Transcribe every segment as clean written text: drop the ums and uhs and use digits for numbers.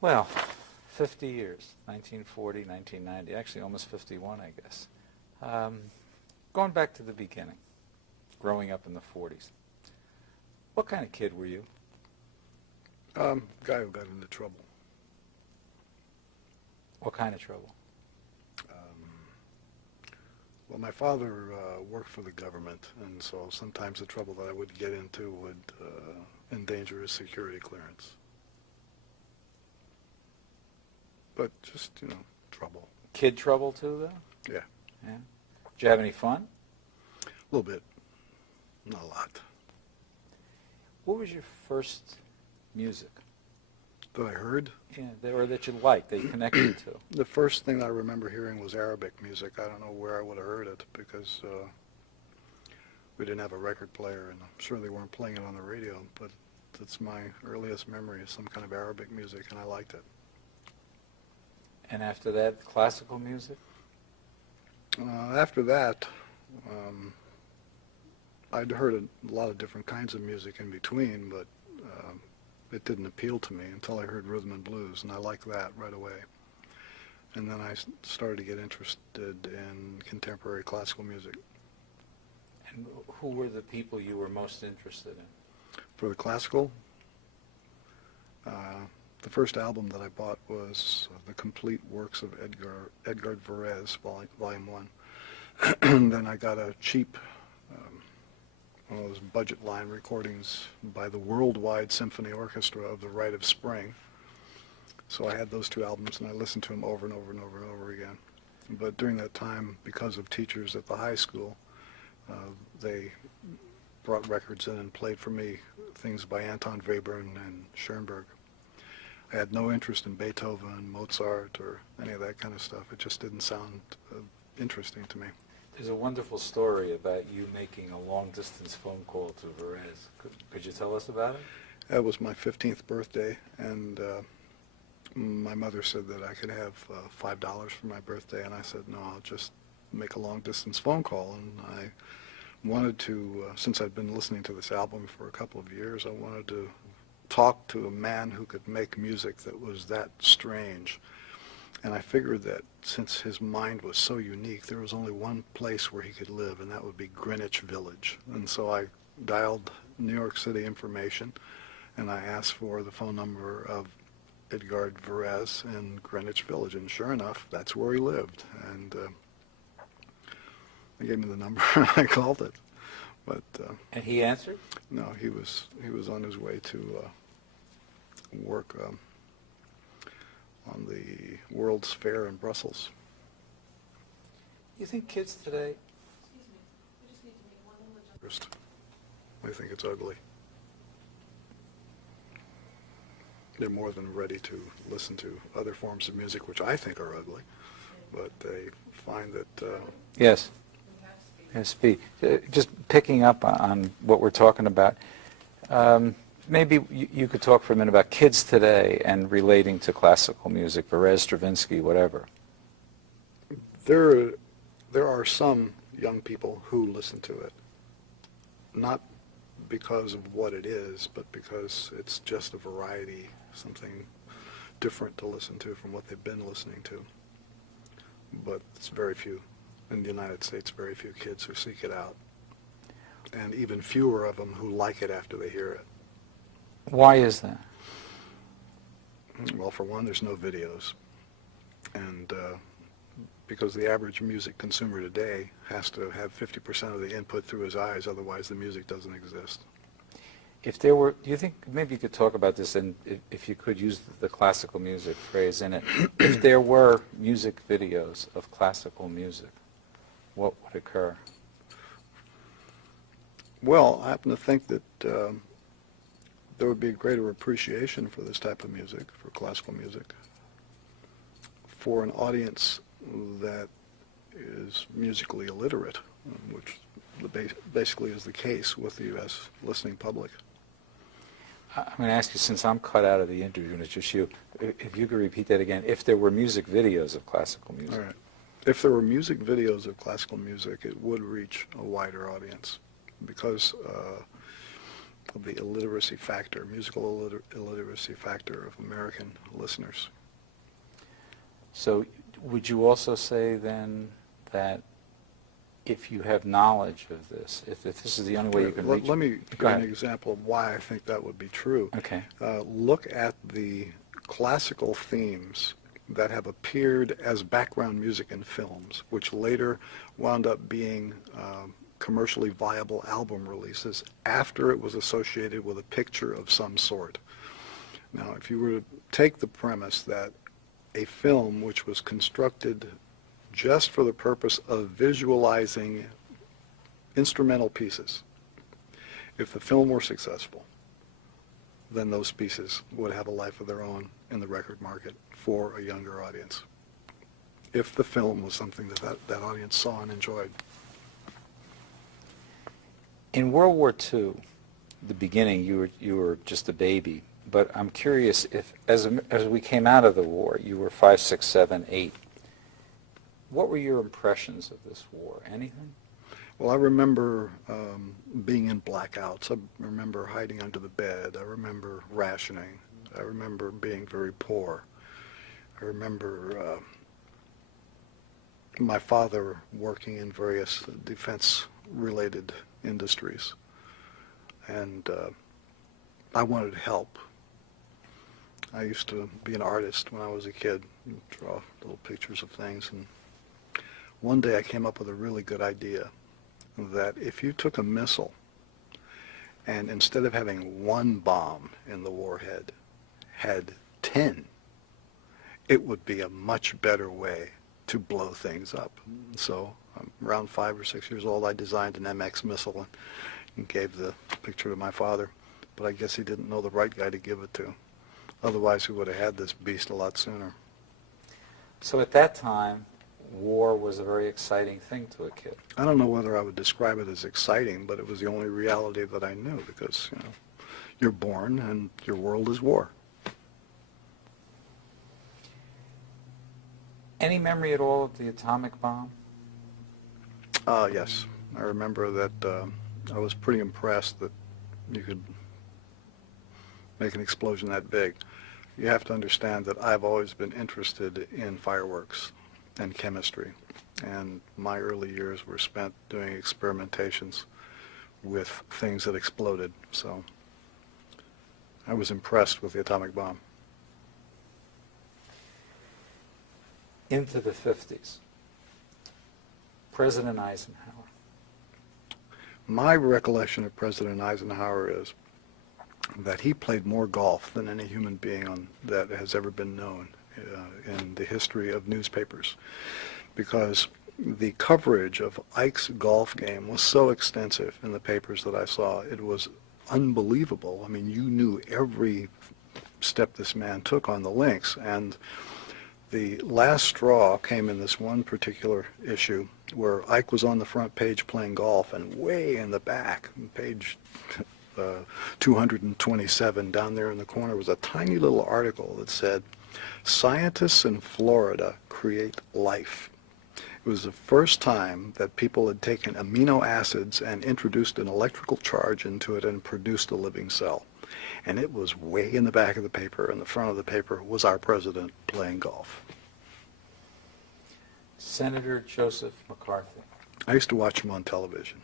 Well, 50 years, 1940, 1990, actually almost 51, I guess. Going back to the beginning, growing up in the 40s. What kind of kid were you? Guy who got into trouble. What kind of trouble? Well, my father worked for the government, and so sometimes the trouble that I would get into would endanger his security clearance. But just, you know, trouble. Kid trouble too, though? Yeah. Yeah. Did you have any fun? A little bit. Not a lot. What was your first music? That I heard? Yeah, or that you liked, that you connected to? The first thing that I remember hearing was Arabic music. I don't know where I would have heard it because we didn't have a record player, and I'm sure they weren't playing it on the radio, but that's my earliest memory of some kind of Arabic music, and I liked it. And after that, classical music? After that, I'd heard a lot of different kinds of music in between, but it didn't appeal to me until I heard rhythm and blues, and I liked that right away. And then I started to get interested in contemporary classical music. And who were the people you were most interested in? For the classical, the first album that I bought was the complete works of Edgar Varese, Volume 1. And then I got a cheap one of those budget line recordings by the Worldwide Symphony Orchestra of The Rite of Spring. So I had those two albums, and I listened to them over and over and over and over again. But during that time, because of teachers at the high school, they brought records in and played for me things by Anton Webern and Schoenberg. I had no interest in Beethoven, Mozart, or any of that kind of stuff. It just didn't sound interesting to me. There's a wonderful story about you making a long-distance phone call to Varese. Could you tell us about it? That was my 15th birthday, and my mother said that I could have $5 for my birthday, and I said, no, I'll just make a long-distance phone call. And I wanted to, since I'd been listening to this album for a couple of years, I wanted to talk to a man who could make music that was that strange. And I figured that since his mind was so unique, there was only one place where he could live, and that would be Greenwich Village. And so I dialed New York City information, and I asked for the phone number of Edgar Varese in Greenwich Village, and sure enough, that's where he lived. And they gave me the number, and I called it. But and he answered? No, he was on his way to work on the World's Fair in Brussels. You think kids today... Excuse me, we just need to make one little jump. I think it's ugly. They're more than ready to listen to other forms of music, which I think are ugly, but they find that... Yes. Yes, speak. Just picking up on what we're talking about, maybe you could talk for a minute about kids today and relating to classical music, Varese, Stravinsky, whatever. There are some young people who listen to it, not because of what it is, but because it's just a variety, something different to listen to from what they've been listening to. But it's very few. In the United States, very few kids who seek it out, and even fewer of them who like it after they hear it. Why is that? Well, for one, there's no videos, and because the average music consumer today has to have 50% of the input through his eyes, otherwise the music doesn't exist. If there were, do you think, maybe you could talk about this, and if you could use the classical music phrase in it, if there were music videos of classical music, what would occur? Well, I happen to think that there would be a greater appreciation for this type of music, for classical music, for an audience that is musically illiterate, which basically is the case with the U.S. listening public. I'm going to ask you, since I'm cut out of the interview and it's just you, if you could repeat that again, if there were music videos of classical music. All right. If there were music videos of classical music, it would reach a wider audience, because the illiteracy factor, musical illiteracy factor of American listeners. So would you also say then that if you have knowledge of this, if this is the only way you can reach... Let me Go give an ahead. example of why I think that would be true. Okay. Look at the classical themes that have appeared as background music in films, which later wound up being commercially viable album releases after it was associated with a picture of some sort. Now, if you were to take the premise that a film which was constructed just for the purpose of visualizing instrumental pieces, if the film were successful, then those pieces would have a life of their own in the record market for a younger audience, if the film was something that audience saw and enjoyed. In World War II, the beginning, you were just a baby, but I'm curious if, as we came out of the war, you were 5, 6, 7, 8. What were your impressions of this war? Anything? Well, I remember being in blackouts. I remember hiding under the bed. I remember rationing. I remember being very poor. I remember my father working in various defense-related industries, and I wanted help. I used to be an artist when I was a kid, draw little pictures of things, and one day I came up with a really good idea that if you took a missile and instead of having one bomb in the warhead, had 10, it would be a much better way to blow things up. So around 5 or 6 years old, I designed an MX missile and gave the picture to my father, but I guess he didn't know the right guy to give it to. Otherwise, we would have had this beast a lot sooner. So at that time, war was a very exciting thing to a kid. I don't know whether I would describe it as exciting, but it was the only reality that I knew, because, you know, you're born and your world is war. Any memory at all of the atomic bomb? Yes. I remember that I was pretty impressed that you could make an explosion that big. You have to understand that I've always been interested in fireworks and chemistry, and my early years were spent doing experimentations with things that exploded, so I was impressed with the atomic bomb. Into the 50s, President Eisenhower. My recollection of President Eisenhower is that he played more golf than any human being that has ever been known in the history of newspapers, because the coverage of Ike's golf game was so extensive in the papers that I saw. It was unbelievable. I mean, you knew every step this man took on the links, and the last straw came in this one particular issue where Ike was on the front page playing golf, and way in the back, page 227 down there in the corner, was a tiny little article that said, "Scientists in Florida create life." It was the first time that people had taken amino acids and introduced an electrical charge into it and produced a living cell. And it was way in the back of the paper, and the front of the paper was our president playing golf. Senator Joseph McCarthy. I used to watch him on television.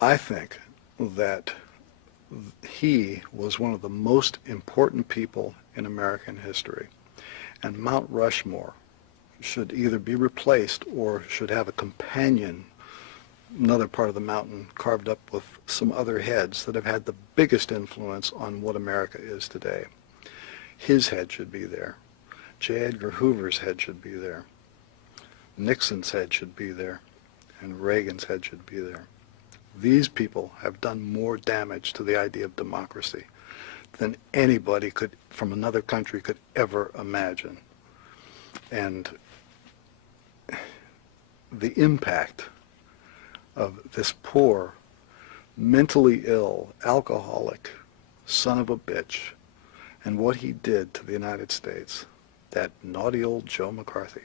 I think that he was one of the most important people in American history, and Mount Rushmore should either be replaced or should have a companion, another part of the mountain carved up with some other heads that have had the biggest influence on what America is today. His head should be there. J. Edgar Hoover's head should be there. Nixon's head should be there. And Reagan's head should be there. These people have done more damage to the idea of democracy than anybody could, from another country, could ever imagine. And the impact of this poor, mentally ill, alcoholic son of a bitch and what he did to the United States, that naughty old Joe McCarthy,